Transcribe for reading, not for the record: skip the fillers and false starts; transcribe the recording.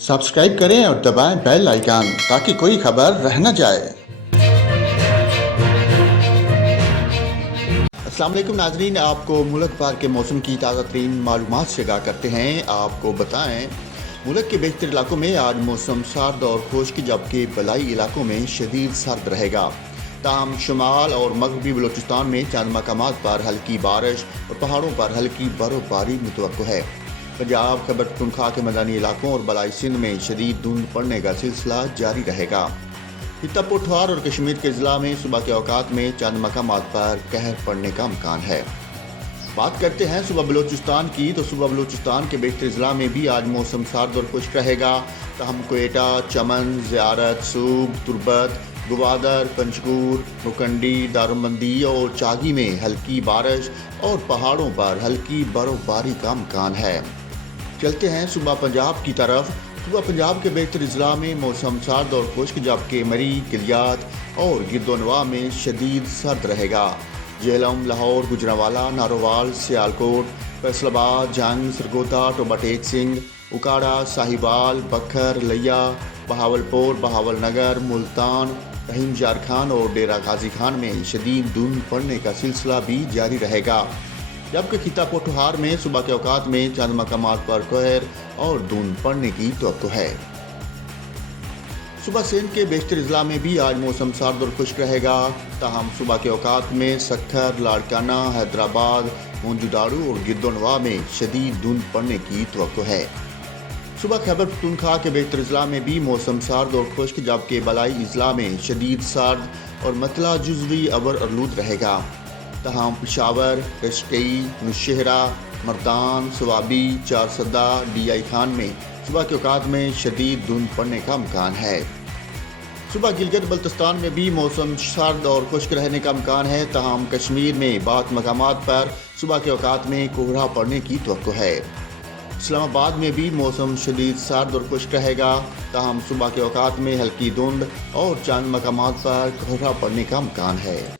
Subscribe करें और दबाएं बेल आइकन ताकि कोई खबर रह न जाए। अस्सलाम वालेकुम नाजरीन, आपको मुल्क भर के मौसम की ताज़ा तरीन मालूमात से आगाह करते हैं। आपको बताएं, मुल्क के बेशतर इलाकों में आज मौसम सर्द और खुश्क, जबकि बलाई इलाकों में शदीद सर्द रहेगा। ताहम शुमाल और मगरबी बलूचिस्तान में चंद मकामात पर हल्की बारिश और पहाड़ों पर हल्की बर्फबारी मुतवक्को है। पंजाब, खैबर पख्तूनख्वा के मैदानी इलाकों और बलाई सिंध में शदीद धुंध पड़ने का सिलसिला जारी रहेगा। खित्ता पोठवार और कश्मीर के ज़िला में सुबह के औकात में चंद मकामात पर कहर पड़ने का इम्कान है। बात करते हैं सुबह बलूचिस्तान की, तो सुबह बलूचिस्तान के बेशतर ज़िला में भी आज मौसम सर्द और खुश्क रहेगा। तहम क्वेटा, चमन, ज़ियारत, सूब, तुरबत, गवादर, पंचकूर, रुकंडी, दारूमंदी और चागी में हल्की बारिश और पहाड़ों पर हल्की बर्फबारी का इम्कान है। चलते हैं सुबह पंजाब की तरफ। सुबह पंजाब के बेशतर ज़िला में मौसम सर्द और खुश्क, जबकि मरी, किलियात और गिरदोनवा में शदीद सर्द रहेगा। जेहलम, लाहौर, गुजरांवाला, नारोवाल, सियालकोट, फैसलाबाद, जंग, सरगोदा, टोबा टेक सिंह, उकाड़ा, साहिवाल, बखर, लिया, बहावलपुर, बहावलनगर, मुल्तान, रहीम जार खान और डेरा गाजी खान में शदीद धुंध पड़ने का सिलसिला भी जारी रहेगा। जबकि खित्ता पोठहार में सुबह के औकात में चंद मकामात पर कहर और धुंध पड़ने की तवक्को है। सुबह सिंध के बेशतर ज़िला में भी आज मौसम सर्द और खुश्क रहेगा। ताहम सुबह के औकात में सखर, लाड़काना, हैदराबाद, मोंजुदाड़ू और गिरदोनवा में शदीद धुंध पड़ने की तवक्को है। सुबह खैबर पख्तूनख्वा के बेशतर ज़िला में भी मौसम सर्द और खुश्क, जबकि बलाई अजला में शदीद सर्द और मतला जुज़वी अबर आलूद रहेगा। तहम पेशावर, रशकई, नौशहरा, मर्दान, सवाबी, चारसदा, DI खान में सुबह के औकात में शदीद धुंध पड़ने का इम्कान है। सुबह गिलगित बल्तिस्तान में भी मौसम सर्द और खुश्क रहने का इम्कान है। तहम कश्मीर में बात मकामात पर सुबह के औकात में कोहरा पड़ने की तवक्को है। इस्लामाबाद में भी मौसम शदीद सर्द और खुश्क रहेगा। तहम सुबह के औकात में हल्की धुंध और चंद मकामात पर कोहरा पड़ने का इम्कान है।